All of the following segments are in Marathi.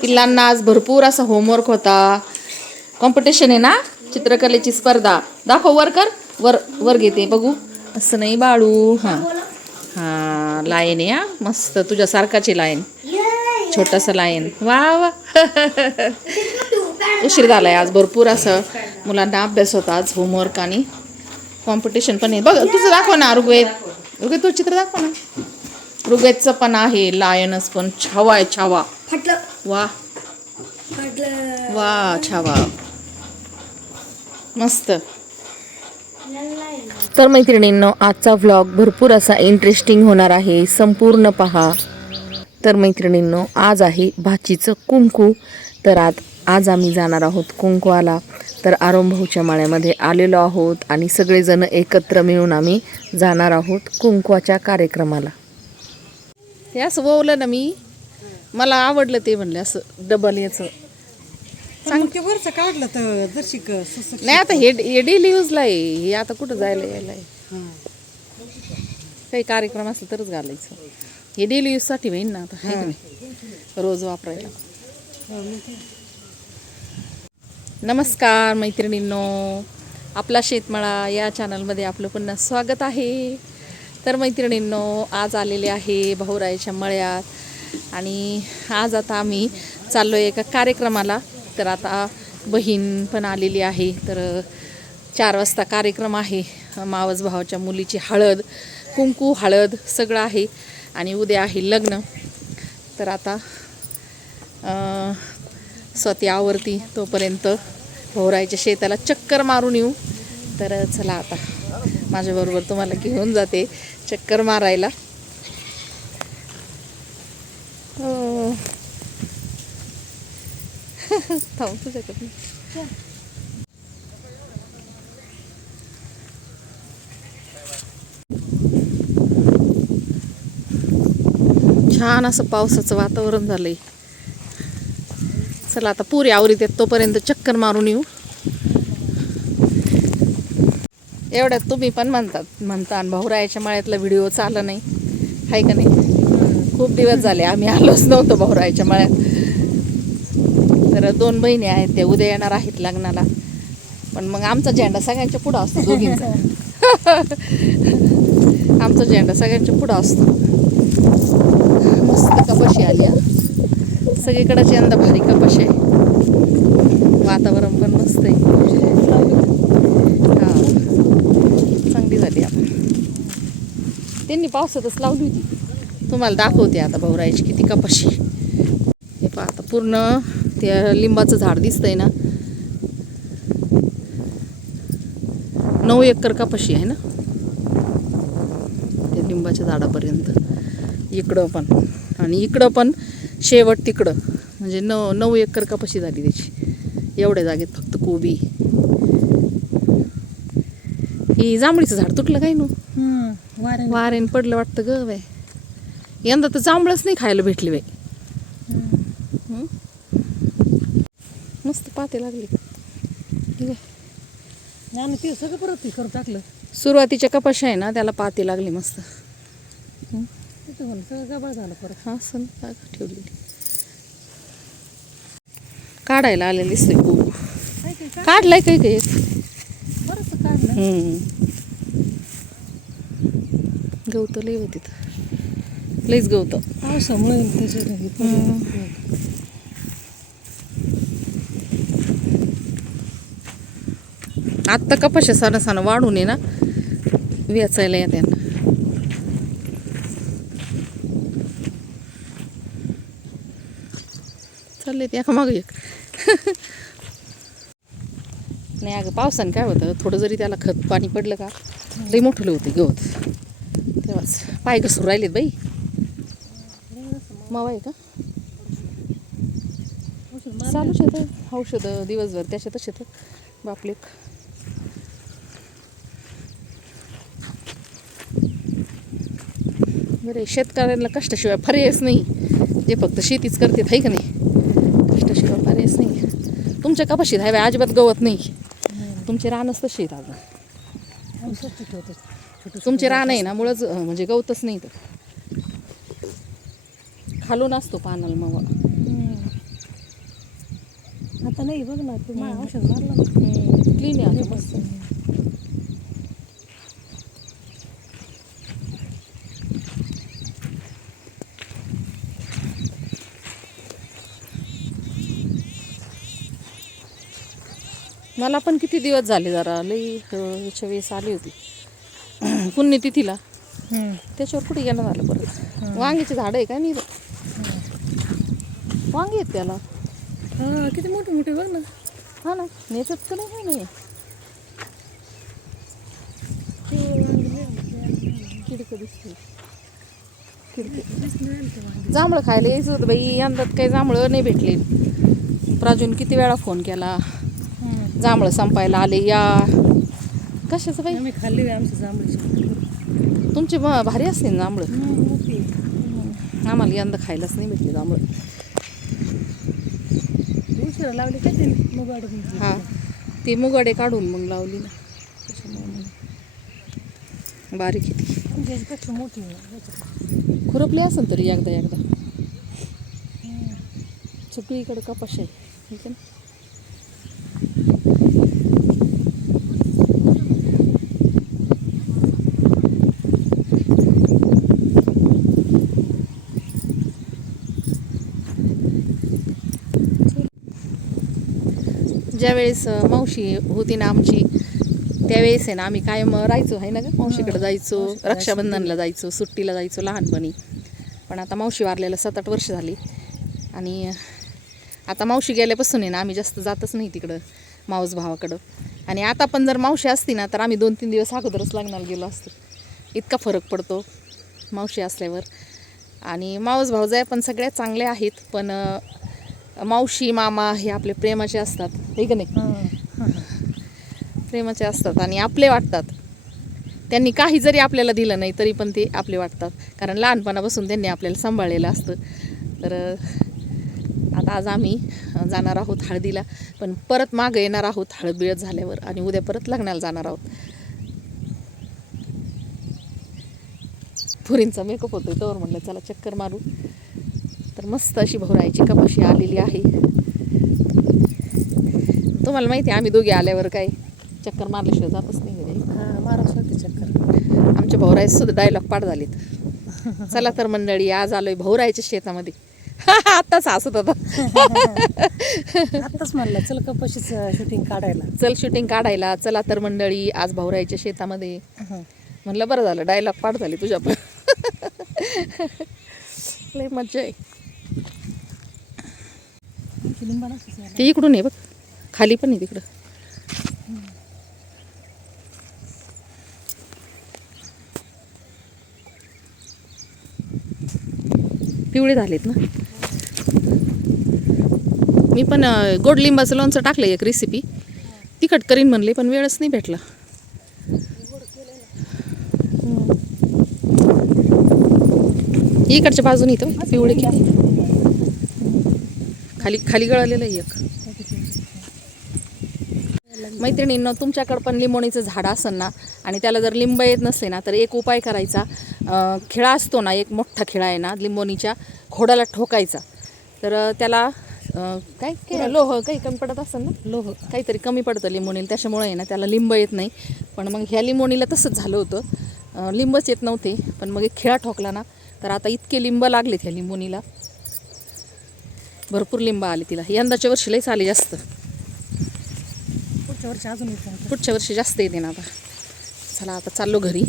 पिल्लांना आज भरपूर असा होमवर्क होता. कॉम्पिटिशन आहे ना? चित्रकलेची स्पर्धा. दाखव वर कर. वर वर घेते. बघू. असं नाही बाळू. हां. हां. लाईन आहे हा मस्त तुझ्यासारखाची लाईन छोटंसं लाईन वा वा. उशीर झालाय आज भरपूर असं. मुलांना अभ्यास होता आज होमवर्क आणि कॉम्पिटिशन पण आहे. बघ तुझं दाखव ना ऋग्वेद. ऋग्वेद तू चित्र दाखव ना. ऋग्वेदचं पण आहे लायनच पण. छावा आहे छावा. फाटलं. वा. वा छावा. मस्त. तर मैत्रिणींनो आजचा व्लॉग भरपूर असा इंटरेस्टिंग होणार आहे. संपूर्ण पहा. तर मैत्रिणींनो आज आहे भाचीचं कुंकू. तर आज आज आम्ही जाणार आहोत कुंकवाला. तर आरोंभाऊच्या माळ्यामध्ये आलेलो आहोत आणि सगळेजण एकत्र मिळून आम्ही जाणार आहोत कुंकवाच्या कार्यक्रमाला. ते असं ववलं ना मी. मला आवडलं ते म्हणलं असं डबल याचं. वरचं काढलं तर नाही आता हे हे डेली यूजला आहे. हे आता कुठं जायला यायला आहे? काही कार्यक्रम असला तरच घालायचं. हे डेली यूजसाठी होईन ना आता है की नाही? रोज वापरायला. नमस्कार मैत्रिणींनो. आपला शेतमाळा या चॅनलमध्ये आपलं पुन्हा स्वागत आहे. तर मैत्रिणींनो आज आलेले आहे भाऊरायाच्या मळ्यात. आणि आज आता आम्ही चाललो आहे एका कार्यक्रमाला. तर आता बहीण पण आलेली आहे. तर चार वाजता कार्यक्रम आहे. मावस भावाच्या मुलीची हळद कुंकू हळद सगळं आहे आणि उद्या आहे लग्न. तर आता स्वती आवरती तोपर्यंत भोवरायच्या शेताला चक्कर मारून येऊ. तर चला आता माझ्याबरोबर तुम्हाला घेऊन जाते चक्कर मारायला. थांब छान असं पावसाचं वातावरण झालंय. चला आता पुरी आवरीत येत तोपर्यंत चक्कर मारून येऊ. एवढ्यात तुम्ही पण म्हणतात म्हणता आणि भाऊरायाच्या माळ्यातला व्हिडिओ चालला नाही. आहे का नाही? खूप दिवस झाले आम्ही आलोच नव्हतो भाऊरायाच्या माळ्यात. दोन बहिणी आहेत त्या उद्या येणार आहेत लग्नाला. पण मग आमचा झेंडा सगळ्यांच्या पुढं असतो दोघींचा. आमचा झेंडा सगळ्यांच्या पुढं असतो. मस्त कपाशी आली सगळीकडे यंदा भारी कपाशी आहे. वातावरण पण मस्त आहे. हा. चांगली झाली आपण त्यांनी पावसातच लावली होती. तुम्हाला दाखवते आता भाऊरायाची किती कपाशी. हे पहा आता पूर्ण त्या लिंबाचं झाड दिसतंय ना. नऊ एकर कपाशी आहे ना. त्या लिंबाच्या झाडापर्यंत. इकडं पण. आणि इकडं पण शेवट तिकडं. म्हणजे नऊ नऊ एकर कपाशी झाली त्याची. एवढ्या जागेत फक्त कोबी. ही जांभळीचं झाड तुटलं काय नो? वाऱ्याने वारेन. पडलं वाटतं ग बाय यंदा तर जांभळच नाही खायला भेटली बाई? मस्त पाते लागली. ठीक आहे आणि ते सगळं परत करून टाकलं. सुरुवातीच्या कपाशी आहे ना त्याला पाते लागली मस्त. सगळं गबाळ झालं परत. हा सण ठेवलेली. काढायला आलेली खूप का? काढलाय काही काही बरंच काढलं. गवत लय होती लईच गवत पावसामुळे त्याच्यात हे पडलं. आत्ता कपाशा सानं सण वाढून आहे ना वेचायला येत्या. चालले ते एका मागे एक. नाही अगं पावसाने काय होतं थोडं जरी त्याला खत पाणी पडलं का लई मोठं होते. गवत तेव्हाच पाय घसरू राहिलेत बाई. मावा आहे का? चालूच येतं औषधं दिवसभर त्याच्यातच येतं. बापले बरे शेतकऱ्यांना कष्टाशिवाय पर्यायच नाही. ते फक्त शेतीच करते आहे का नाही? कष्टाशिवाय पर्यायच नाही. तुमच्या कपाशीत आहे अजिबात गवत नाही. तुमचे रानच तसे आहेत अजून. तुमचे रान आहे ना मुळंच म्हणजे गवतच नाही तर. खालून असतो पानाला मग. आता नाही बघ ना तू औषध मारलं. क्लीन आहे आता मस्त. मला पण किती दिवस झाले जरा लई याच्या वेळेस आली होती. पुण्यतिथीला. त्याच्यावर कुठे येणं झालं परत वांग्याची झाडं आहे का नाही वांगे आहेत त्याला. हा किती मोठे मोठे बघ ना. हा ना नेचत का नाही. खिडकं दिसते. जांभळं खायला यायचं होतं बाई यंदात काही जांभळं नाही भेटले प्राजून किती वेळा फोन केला. जांभळं संपायला आले. या कशाचं बाई? आम्ही खाल्ली आमची जांभळी तुमचे भारी असते ना जांभळं. आम्हाला यंदा खायलाच नाही भेटले जांभळं. उशिरा लावली काय ते मग अडकून हा. ते मुगाडे काढून मग लावली ना. बारीक किती मोठी आहे. खुरपले असेल तरी एकदा एकदा. हम्म. सगळीकडे कपाश आहे. हे का नाही? ज्यावेळेस मावशी होती ना आमची त्यावेळेस आहे ना आम्ही कायम राहायचो आहे ना ग? मावशीकडे जायचो रक्षाबंधनला जायचो. सुट्टीला जायचो लहानपणी. पण आता मावशी वारलेला सात आठ वर्ष झाली. आणि आता मावशी गेल्यापासून आहे ना आम्ही जास्त जातच नाही तिकडं मावस भावाकडं. आणि आता पण जर मावशी असती ना तर आम्ही दोन तीन दिवस अगोदरच लग्नाला गेलो असतो. इतका फरक पडतो मावशी असल्यावर. आणि मावस भाऊजाय पण सगळ्या चांगल्या आहेत पण मावशी मामा हे आपले प्रेमाचे असतात. हे का नाही. प्रेमाचे असतात आणि आपले वाटतात. त्यांनी काही जरी आपल्याला दिलं नाही तरी पण ते आपले वाटतात. कारण लहानपणापासून त्यांनी आपल्याला सांभाळलेलं असतं. तर आता आज आम्ही जाणार आहोत हळदीला पण परत मागं येणार आहोत हळद बिळद झाल्यावर आणि उद्या परत लग्नाला जाणार आहोत. पुरींचा मेकअप होतोय तर म्हटलं चला चक्कर मारू. तर मस्त अशी भोरायची कपाशी आलेली आहे. तुम्हाला माहिती आहे आम्ही दोघे आल्यावर काय चक्कर मारल्याशिवाय जातच नाही हा चक्कर. आमच्या भाऊरायचे सुद्धा डायलॉग पाठ झालेत. चला तर मंडळी आज आलोय भाऊरायच्या शेतामध्ये. आत्ताच हसत होता. आत्ताच म्हणलं चल कपाशीच शूटिंग काढायला. चल शूटिंग काढायला. चला तर मंडळी आज भाऊरायच्या शेतामध्ये. म्हणलं बरं झालं डायलॉग पाठ झाली तुझ्या पण लय मज्जा आहे. ते इकडून आहे बघ. खाली पण आहे तिकडं. पिवळे झालेत ना? मी पण गोडलिंबाचं गोड लिंबाचं लोणचं टाकलं एक रेसिपी तिखट करीन म्हणले पण वेळच नाही भेटला. इकडच्या बाजूने इथं पिवळे किती. खाली खाली गळालेलं आहे एक. मैत्रिणींनो तुमच्याकडं पण लिंबोणीचं झाड असेल ना आणि त्याला जर लिंब येत नसले ना तर एक उपाय करायचा. खिळा असतो ना एक मोठा खिळा आहे ना लिंबोणीच्या खोडाला ठोकायचा. तर त्याला काय? काय लोह काही कमी पडत असेल ना? लोह. काहीतरी कमी पडतं लिंबोणीला त्याच्यामुळे आहे ना त्याला लिंब येत नाही. पण मग ह्या लिंबोणीला तसंच झालं होतं. लिंबच येत नव्हते पण मग एक खिळा ठोकला ना तर आता इतके लिंब लागलेत ह्या लिंबोणीला. भरपूर लिंब आले तिला. यंदाच्या वर्षी लईच आले जास्त. पुढच्या वर्षी अजून पुढच्या वर्षी जास्त येते ना आता. चला आता चाललो घरी.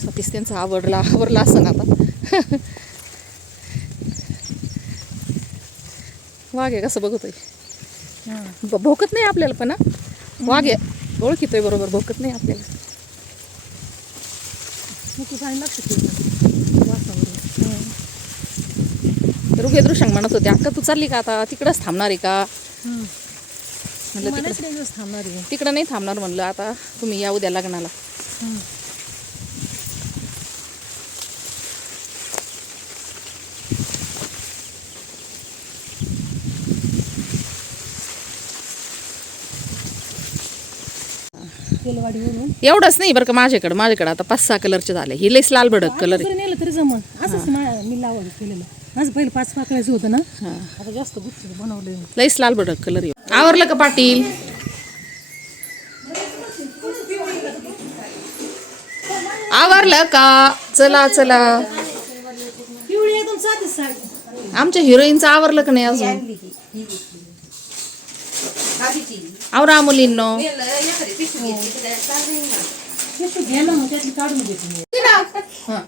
स्वतःच त्यांचं आवडला आवडला असं ना आता. वाघ आहे कसं बघतोय? हा. भोकत नाही आपल्याला पण. वाघ आहे. ओळखितोय बरोबर भोकत नाही आपल्याला. मग तू काय लक्ष दृगे दृश्यांग म्हणत होते. अक्का तू चालली का आता? तिकडंच थांबणार आहे का? म्हणलं थांबणार आहे. तिकडं नाही थांबणार म्हणलं आता तुम्ही या उद्या लग्नाला. एवढंच नाही बरं का माझ्याकडे. माझ्याकडे आता पाच सहा कलरचे झाले. ही लेस लाल भडक कलर तरी असंच मी केलेलं. माझं पहिले पाच पाकळ्याचं होतं ना. हा. आता जास्त गुच्छे बनवले लईच लाल भडक कलर आहे आवरलं का पाटील? आवरलं का? चला चला. आमच्या हिरोईनचं आवरलं का नाही अजून? आवरा मुलींनो. मी.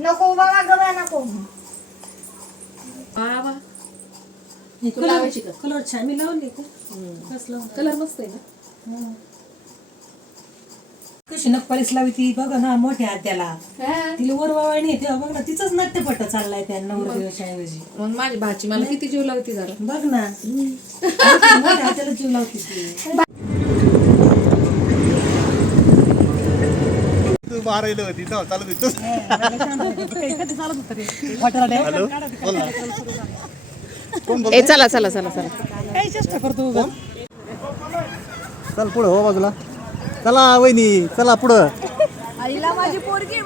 नको बाबा नको. हे कलर कलर छान. मी लावली का कसलं कलर मस्त आहे ना? कशी नखपालीस लावी ती? बघा ना मोठ्या हात्याला तिला वर वावणी तेव्हा बघ ना तिचाच नाट्यपट्ट चाललाय त्या नवर दिवसाऐवजी मग माझी भाची मला किती जीव लावती जरा बघ ना. मोठ्या हात्याला जीव लावते ती. तू होती. तेव्हा चालत होतं. हॅलो? बोल ना. कोण बोल ए चला चला चला चला. चल पुढं हो बाजूला. चला वहिनी चला पुढं.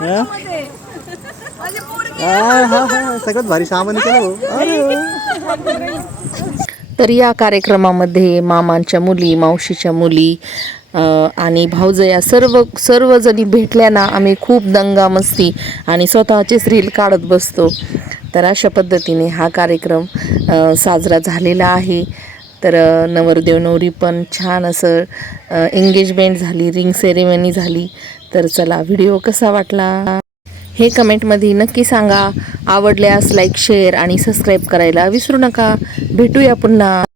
हा? हा, हा, हा, सगळ्यात भारी सामान केलं हो. अरे वा. तर या कार्यक्रमामध्ये मामांच्या मुली मावशीच्या मुली आणि आणि भाऊजया सर्व सर्वजणी भेटल्या ना आम्ही खूप दंगा मस्ती आणि स्वतःचेच रील काढत बसतो. तर अशा पद्धतीने हा कार्यक्रम साजरा झालेला आहे. तर नवरदेव नवरी पण छान असं एंगेजमेंट झाली रिंग सेरेमनी झाली. तर चला व्हिडिओ कसा वाटला? हे कमेंटमध्ये नक्की सांगा. आवडल्यास लाईक शेअर आणि सबस्क्राईब करायला विसरू नका. भेटूया पुन्हा.